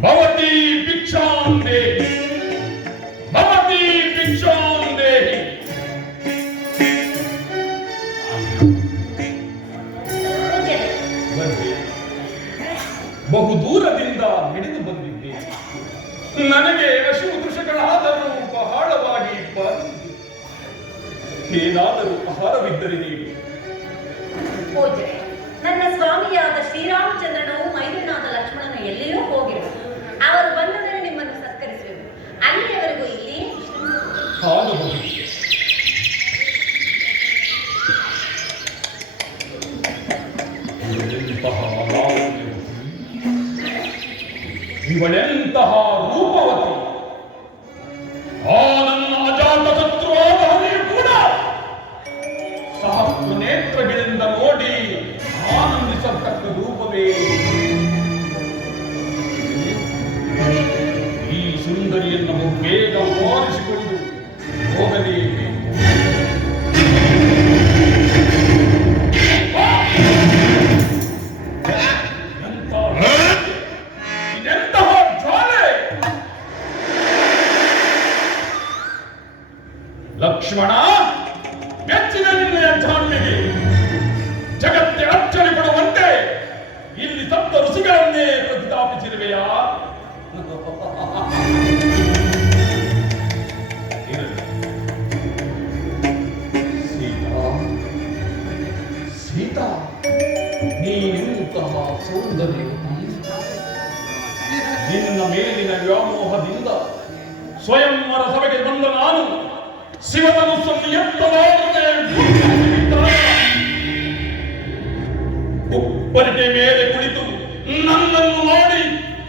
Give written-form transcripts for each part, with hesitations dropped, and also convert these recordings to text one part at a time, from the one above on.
ಭವತಿ ಭಿಕ್ಷಾಂ ದೇಹಿ, ಭವತಿ ಭಿಕ್ಷಾಂ ದೇಹಿ. ಬಹು ದೂರದಿಂದ ಹಿಡಿದು ಬಂದಿದ್ದೆ. ನನಗೆ ಅಶುಭ ದೃಶ್ಯಗಳಾದರೂ ಬಹಳವಾಗಿ ಬಾಧಿಸಿದೆ. ಏನಾದರೂ ಆಹಾರವಿದ್ದರೆ ನೀಡಿ. ಪೂಜ್ಯರೇ, ನನ್ನ ಸ್ವಾಮಿಯಾದ ಶ್ರೀರಾಮಚಂದ್ರನು ಮೈದುನಾದ ಲಕ್ಷ್ಮಣನು ಎಲ್ಲಿಯೂ ಹೋಗಿರುವುದು. ಅವರು ಬಂದರೆ ನಿಮ್ಮನ್ನು ಸತ್ಕರಿಸುವೆವು. ಅಲ್ಲಿಯವರೆಗೂ ಇಲ್ಲಿ ಆಗಬಹುದು. ಇವಳೆಂತಹ ರೂಪವತಿ. ಆ ನನ್ನ ಅಜಾತ ಶತ್ರುವಾದ ಹರಿಯು ಕೂಡ ಸಹಸ್ರ ನೇತ್ರಗಳಿಂದ ನೋಡಿ ಆನಂದಿಸತಕ್ಕ ರೂಪವೇ. ಈ ಸುಂದರಿಯನ್ನು ಬೇಗ ಮಾರಿಸಿಕೊಂಡು ಹೋಗಲೇಬೇಕು. ಲಕ್ಷ್ಮಣ, ಮೆಚ್ಚಿನ ನಿನ್ನೆಯ ಜಾಣ್ಮೆಗೆ ಜಗತ್ತೇ ಅಚ್ಚರಿ ಪಡುವಂತೆ ಇಲ್ಲಿ ಸಪ್ತ ಋಷಿಗಳನ್ನೇ ಪ್ರತಿಪಾದಿಸಿರುವೆಯಾ? ಸೀತಾ, ಸೀತಾ, ನೀನೆಂತಹ ಸೌಂದರ್ಯವತಿ. ನಿನ್ನ ಮೇಲಿನ ವ್ಯಾಮೋಹದಿಂದ ಸ್ವಯಂವರ ಸಭೆಗೆ ಬಂದ ನಾನು ಶಿವಧನುಸ್ಸನ್ನು ಎತ್ತಲಾಗದೆ ಉಪ್ಪರಿಗೆ ಮೇಲೆ ಕುಳಿತು ನನ್ನನ್ನು ನೋಡಿ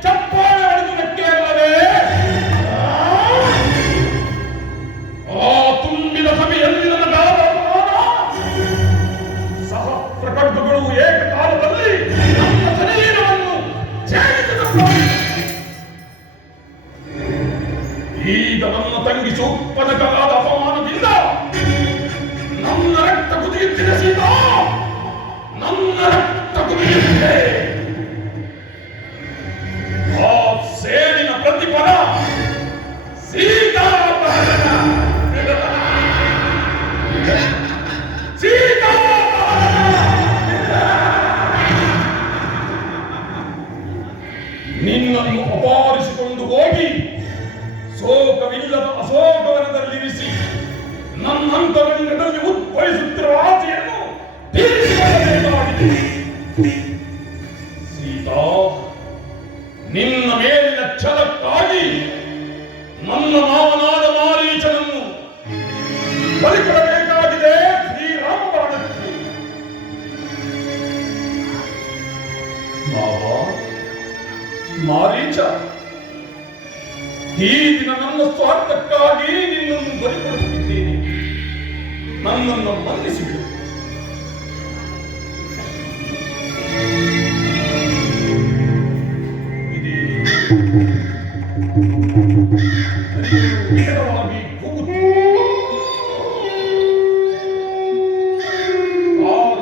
ಚಪ್ಪಾಳೆ ಹೊಡೆದುದಕ್ಕೆ ಅಲ್ಲವೇ? ಆ ತುಂಬಿದ ಸಭೆಯಲ್ಲಿ ನನ್ನ ಸಹಸ್ರ ಖಡ್ಗಗಳು ಏಕಕಾಲದಲ್ಲಿ ನನ್ನ ಶರೀರವನ್ನು ಛೇದಿಸಿದವು. ಈಗ ನನ್ನ ತಂಗಿ ಸೂಕ್ಪನಕರಾದ ಅಪಮಾನದಿಂದ ನನ್ನ ರಕ್ತ ಕುದಿಯುತ್ತಿದೆ ಸೀತಾ, ನನ್ನ ರಕ್ತ ಕುದಿಯುತ್ತಿದೆ. ಆ ಸೇಡಿನ ಪ್ರತಿಫಲ ಸೀತಾಪಹರಣ. ನಿನ್ನನ್ನು ಅಪಹರಿಸಿಕೊಂಡು ಹೋಗಿ ಶೋಕವಿಲ್ಲದ ಅಶೋಕವನದಲ್ಲಿರಿಸಿ ನನ್ನಂತರಂಗದಲ್ಲಿ ಉದ್ಭವಿಸುತ್ತಿರುವ ಆಸೆಯನ್ನು ತೀರಿಸಿಕೊಳ್ಳಬೇಕಾಗಿದೆ. ಸೀತಾ, ನಿನ್ನ ಮೇಲಿನ ಛಲಕ್ಕಾಗಿ ನನ್ನ ಮಾವನಾದ ಮಾರೀಚನನ್ನು ಬಲಿಕೊಡಬೇಕಾಗಿದೆ ಶ್ರೀರಾಮ ಬಾಣಕ್ಕೆ. ಮಾರೀಚ, ಈ ದಿನ ನನ್ನ ಸ್ವಾರ್ಥಕ್ಕಾಗಿ ನಿನ್ನನ್ನು ಬಲಿಕೊಡುತ್ತಿದ್ದೇನೆ. ನನ್ನನ್ನು ಮನ್ನಿಸಿಬಿಡು. ವೇಗವಾಗಿ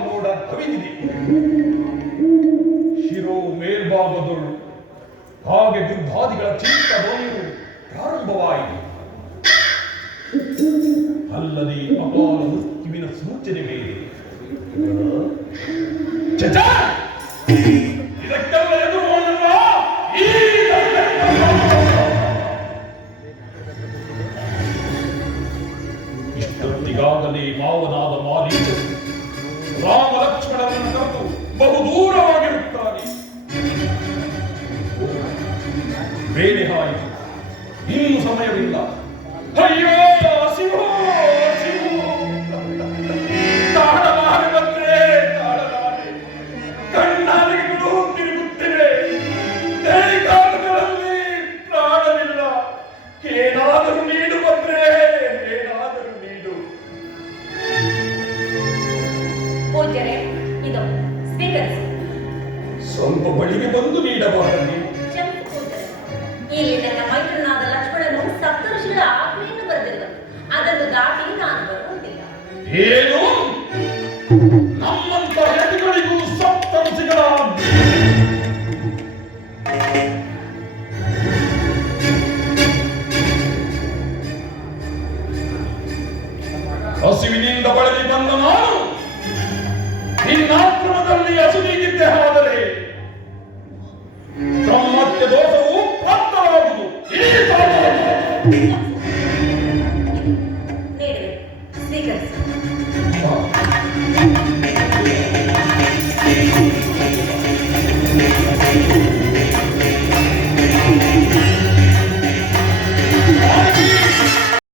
ಕೂಡ ಕವಿದಿದೆ. ಶಿರೋ ಮೇಲ್ಭಾಗದಳು ಹಾಗೆ ದುರ್ಭಾದಿಗಳ ಚಿತ್ತದೊಂದು ಪ್ರಾರಂಭವಾಯಿತು. ಅಲ್ಲದೆ ಅಪಾರ ಮೃತ್ಯುವಿನ ಸೂಚನೆ ಬೇರೆ. ಇದಕ್ಕೆಲ್ಲ ಎದುರುಗೊಳ್ಳುವ ಇಷ್ಟೊತ್ತಿಗಾಗಲೇ ಮಾವನಾದ ಮಾರೀಚನು ರಾಮ ಲಕ್ಷ್ಮಣರನ್ನು ಕರೆದು ಬಹು ದೂರವಾಗಿರುತ್ತಾನೆ. ಬೇರೆ ಆಯಿತು, ಇನ್ನು ಸಮಯವಿಲ್ಲ. ಅಯ್ಯೋ ಶಿವು, ಶಿವು, ತಾಳಲಾರೆ ಬಂದ್ರೆ ತಾಳಲಾರೆ. ಕಣ್ಣಾಲಿಗಳು ತಿರುಗುತ್ತಿವೆ, ಕೈಕಾಲುಗಳಲ್ಲಿ ಪ್ರಾಣವಿಲ್ಲ. ಏನಾದರೂ ನೀಡು ಬಂದ್ರೆ, ಏನಾದರೂ ನೀಡು. ಪೂಜ್ಯರೇ, ಇದು ಸ್ವೀಕರಿಸಿ. ಸ್ವಲ್ಪ ಬಳಿಗೆ ಬಂದು ನೀಡಬಾರದು. ಈ ನನ್ನ ಮೈತ್ರನಾದ ಲಕ್ಷ್ಮಣನು ಸಪ್ತಋಷಿಗಳ ಆಜ್ಞೆಯನ್ನು ಬರೆದಿರುವನು. ಅದನ್ನು ದಾಟಿ ನಾನು ಬರುವುದಿಲ್ಲ. ಏನು? ನಮ್ಮಂತ ಯತಿಗಳಿಗೂ ಸಪ್ತಋಷಿಗಳ ಕೆಲಸ